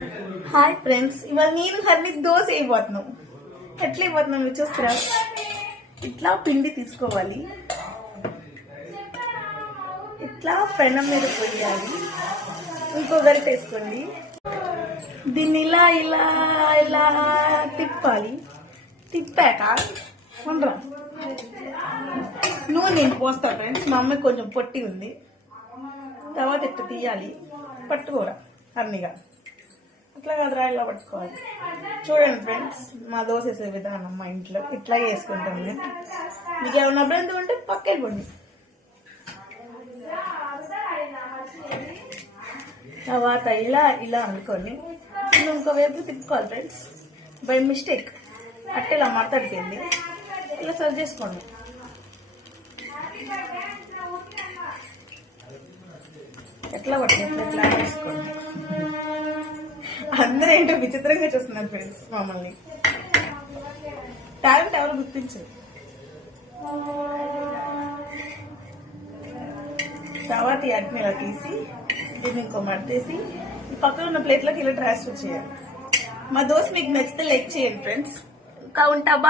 Hi friends, ఇవాళ నేను హర్నికి దోశ వేయబోతున్నాం. ఎట్లా వేయబోతున్నాం మీరు చూస్తారా? ఇట్లా పిండి తీసుకోవాలి, ఇట్లా పెనం మీద పోయాలి, ఇంకో గరిట వేసుకోండి. దీన్ని ఇలా ఇలా ఇలా తిప్పాలి. తిప్పాక ఉండరా నూనె నేను పోస్తా ఫ్రెండ్స్. మా అమ్మాయి కొంచెం పొట్టి ఉంది. తర్వాత ఇట్లా తీయాలి, పట్టుకోరా అన్నిగా. అట్లా కాదురా, ఇలా పట్టుకోవాలి. చూడండి ఫ్రెండ్స్, మా దోశ వేసే విధానం మా ఇంట్లో ఇట్లా వేసుకుంటాం. మీకు ఏమన్నా అభ్యంతరం ఉంటే పక్క వెళ్ళిపోండి. తర్వాత ఇలా ఇలా అనుకోండి, ఇంకో వైపు తిప్పుకోవాలి ఫ్రెండ్స్. బై మిస్టేక్ అట్లా ఇలా మాట్లాడిపోయింది. ఇలా సర్వ్ చేసుకోండి. ఎట్లా పట్టినట్లు ఎట్లా వేసుకోండి. అందరూ ఏంటో విచిత్రంగా చూస్తున్నారు ఫ్రెండ్స్ మమ్మల్ని. టాలెంట్ ఎవరు గుర్తించారు. తర్వాత ఈ అడ్ని ఇలా తీసి దీన్ని ఇంకో మట్టేసి పక్కన ఉన్న ప్లేట్లోకి ఇలా ట్రాన్స్ఫర్ చేయాలి. మా దోశ మీకు నచ్చితే లైక్ చేయండి ఫ్రెండ్స్. ఇంకా ఉంటా.